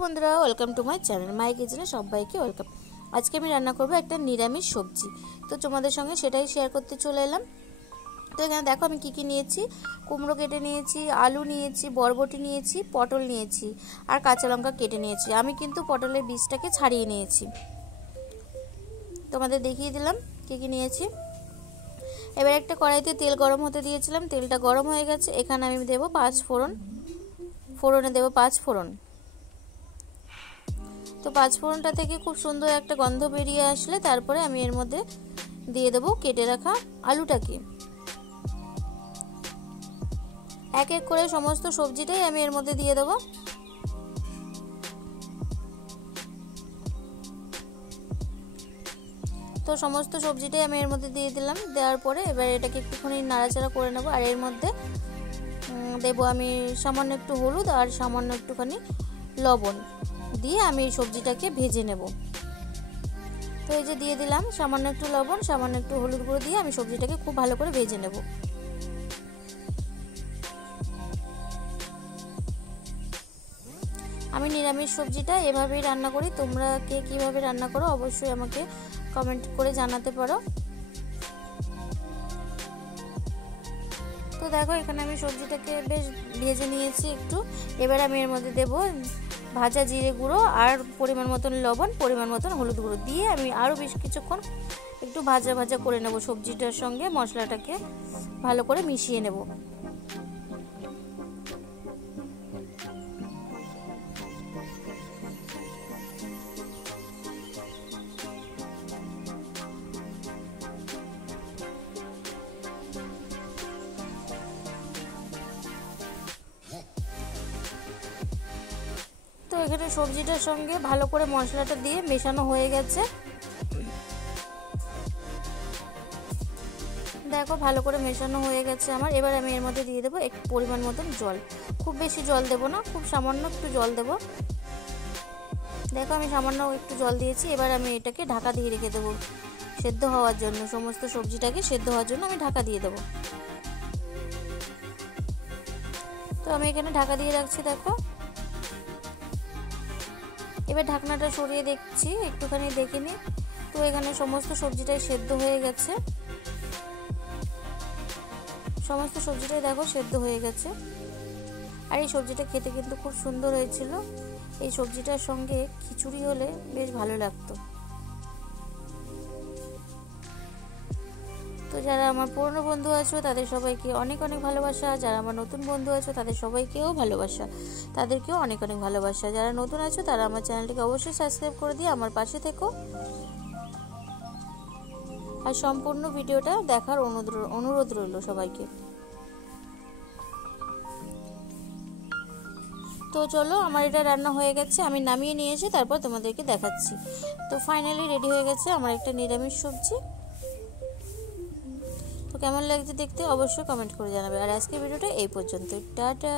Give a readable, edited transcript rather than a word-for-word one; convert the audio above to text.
বন্ধুরা, welcome to my channel my কিচেনে সবাইকে ওয়েলকাম। আজকে আমি রান্না করব একটা নিরামিষ সবজি। তো তোমাদের সঙ্গে সেটাই শেয়ার করতে চলে এলাম। তো এখানে দেখো আমি কি নিয়েছি। কুমড়ো কেটে নিয়েছি, আলু নিয়েছি, বরবটি নিয়েছি, পটল নিয়েছি আর কাঁচা লঙ্কা কেটে নিয়েছি। আমি কিন্তু পটলের বীজটাকে ছাড়িয়ে নিয়েছি, তোমাদের দেখিয়ে দিলাম কি নিয়েছি। এবার একটা কড়াইতে তেল গরম হতে দিয়েছিলাম, তেলটা গরম হয়ে গেছে। এখানে আমি দেবো 5 ফোড়ন, ফোড়নে দেবো 5 ফোড়ন। তো 5 ফোড়নটা থেকে খুব সুন্দর একটা গন্ধ বেরিয়ে আসলে তারপরে আমি এর মধ্যে দিয়ে দেবো কেটে রাখা আলুটাকে। এক এক করে সমস্ত সবজিটাই আমি এর মধ্যে দিয়ে দেবো। তো সমস্ত সবজিটাই আমি এর মধ্যে দিয়ে দিলাম। দেওয়ার পরে এবার এটাকে একটুখানি নাড়াচাড়া করে নেব। আর এর মধ্যে দেবো আমি সামান্য একটু হলুদ আর সামান্য একটুখানি লবণ দিয়ে আমি এই সবজিটাকে ভেজে নেব। তো এই যে দিয়ে দিলাম সামান্য একটু লবণ, সামান্য একটু হলুদ গুঁড়ো দিয়ে আমি সবজিটাকে খুব ভালো করে ভেজে নেব। আমি নিরামিষ সবজিটা এভাবেই রান্না করি, তোমরা কে কীভাবে রান্না করো অবশ্যই আমাকে কমেন্ট করে জানাতে পারো। তো দেখো এখানে আমি সবজিটাকে বেশ ভেজে নিয়েছি একটু। এবার আমি এর মধ্যে দেবো ভাজা জিরে গুঁড়ো আর পরিমাণ মতন লবণ, পরিমাণ মতন হলুদ গুঁড়ো দিয়ে আমি আরও বেশ কিছুক্ষণ একটু ভাজা ভাজা করে নেব। সবজিটার সঙ্গে মশলাটাকে ভালো করে মিশিয়ে নেব। তো এখানে সবজিটার সঙ্গে ভালো করে মশলাটা দিয়ে মেশানো হয়ে গেছে। দেখো ভালো করে মেশানো হয়ে গেছে আমার। এবার আমি এর মধ্যে দিয়ে দেবো এক পরিমাণ মতন জল। খুব বেশি জল দেবো না, খুব সামান্য একটু জল দেবো। দেখো আমি সামান্য একটু জল দিয়েছি। এবার আমি এটাকে ঢাকা দিয়ে রেখে দেবো সেদ্ধ হওয়ার জন্য। সমস্ত সবজিটাকে সেদ্ধ হওয়ার জন্য আমি ঢাকা দিয়ে দেবো। তো আমি এখানে ঢাকা দিয়ে রাখছি। দেখো এবার ঢাকনাটা সরিয়ে দেখছি, একটুখানি দেখে নিই। তো এখানে সমস্ত সবজিটাই সেদ্ধ হয়ে গেছে। সমস্ত সবজিটাই দেখো সেদ্ধ হয়ে গেছে। আর এই সবজিটা খেতে কিন্তু খুব সুন্দর হয়েছিল। এই সবজিটার সঙ্গে খিচুড়ি হলে বেশ ভালো লাগতো। তো যারা আমার পুরনো বন্ধু আছো তাদের সবাইকে অনেক অনেক ভালোবাসা, যারা আমার নতুন বন্ধু আছো তাদের সবাইকেও ভালোবাসা, তাদেরকেও অনেক অনেক ভালোবাসা। যারা নতুন আছো তারা আমার চ্যানেলটিকে অবশ্যই সাবস্ক্রাইব করে দিয়ে আমার পাশে থেকো আর সম্পূর্ণ ভিডিওটা দেখার অনুরোধ রইল সবাইকে। তো চলো আমার এটা রান্না হয়ে গেছে, আমি নামিয়ে নিয়ে এসে তারপর তোমাদেরকে দেখাচ্ছি। তো ফাইনালি রেডি হয়ে গেছে আমার একটা নিরামিষ সবজি। তো কেমন লাগছে দেখতে অবশ্যই কমেন্ট করে জানাবে। আর আজকের ভিডিওটা এই পর্যন্ত, টাটা।